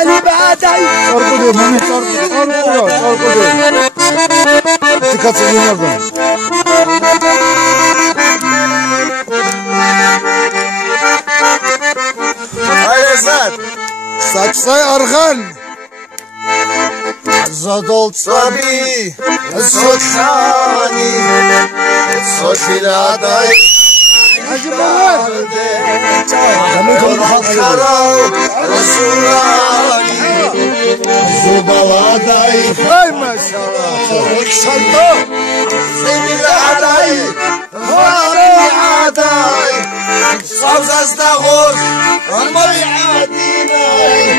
علي بعدي ارقدوا مامي ارقدوا تكاتسوا مرضى هاي زاد ساكساي ارغان زادول صبي الصوتاني الصوت العداي عجبان رسولاني زبالاداي هاي ما شاء الله اكسلتو سيد العداي هاري عداي صوص دغور امي عديناي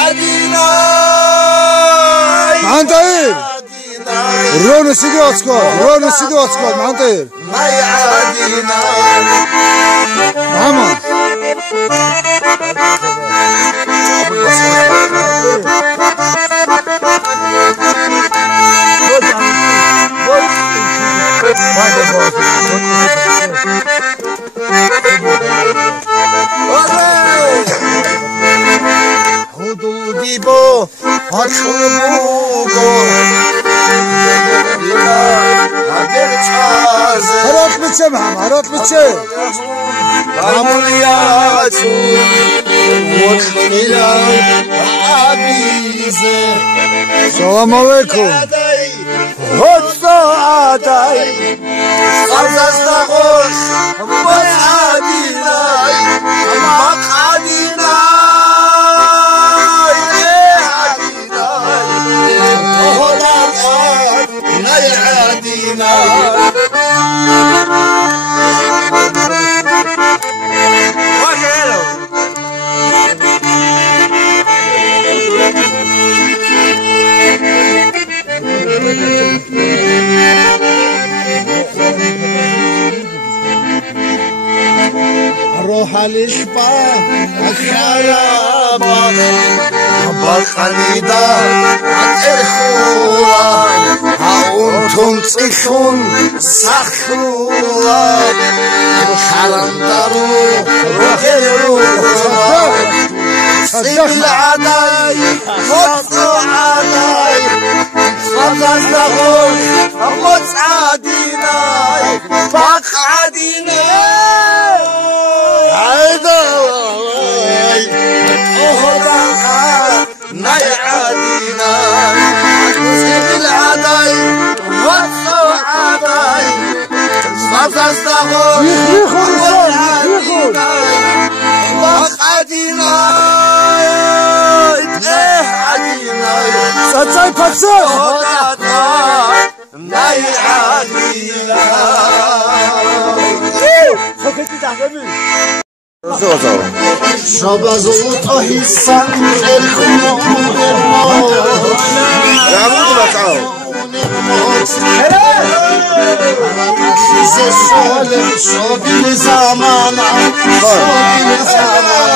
عديناي معنطير رونو سيدي اوتسكول معنطير ماي عديناي محمد حدودی با حکموگو هرات بچه محمد هرات بچه عملیاتو وخمیلان عبیزه سلام علیکم هدسا عدای سبزست خوش بای عدینای مق عدینای عدینای هدسا نای عدینای روح الاشباه الشرابة بالخليدة عترخولا هاونتم تيخون سخولا حرم دارو روحيرولا سيب العداي خطو عداي صدق لغوش أموت عديناي باق عديناي عداي أهداء ناي عديناي سيب العداي خطو عداي صدق لغوش أموت عديناي باق عديناي عديناي ساتساي باتساي ناي عديناي خفيتي تحتمي شبز وطهيسان الخمود الموت يا عمود لا تعاو زي الشغل شوقي زمان شوقي زمان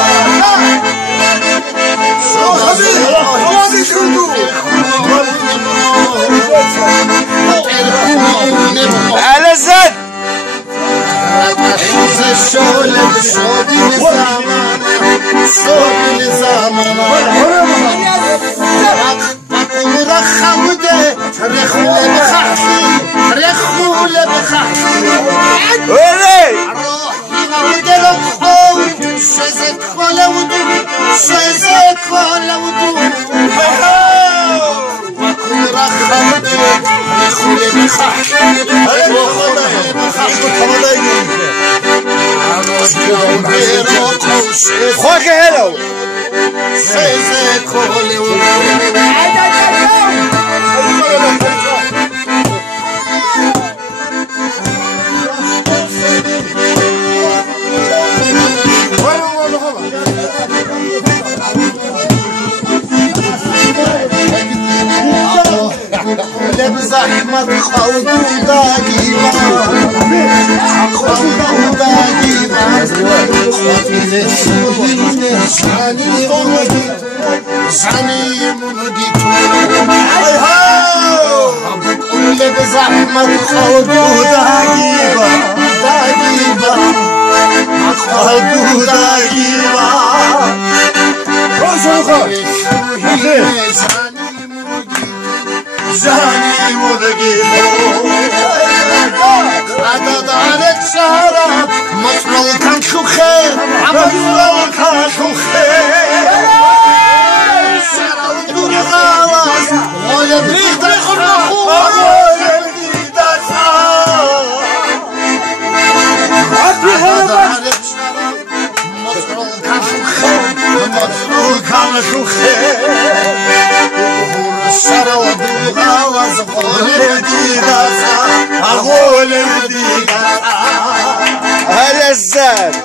على زاد الشغل شوقي زمان شوقي زمان رخوده رخوله بخحسي رخوله بخحسي ولي روحي نودي للخوف شزك ولا ودود شزك ولا ودود وكل رخوده رخوله بخحسي رخوله بخحسي خوك هلو شزك ولا ودود بزحمة خوضو داقيبا خوضو داقيبا خوفي للسوهين شاني أمدي شاني أمدي هاي هاو كل بزحمة خوضو داقيبا داقيبا خوضو داقيبا زاني مرقي عدد عليك شراب مصر كان شو خير مصر كان شو خير شراب دون خلاص ولا بديك تاخذ مخوض ولا بديك تسعى عدد عليك شراب مصر كان شو خير مصر كان شو خير الشراب بالغلاظ أقول بديك هلا الزاد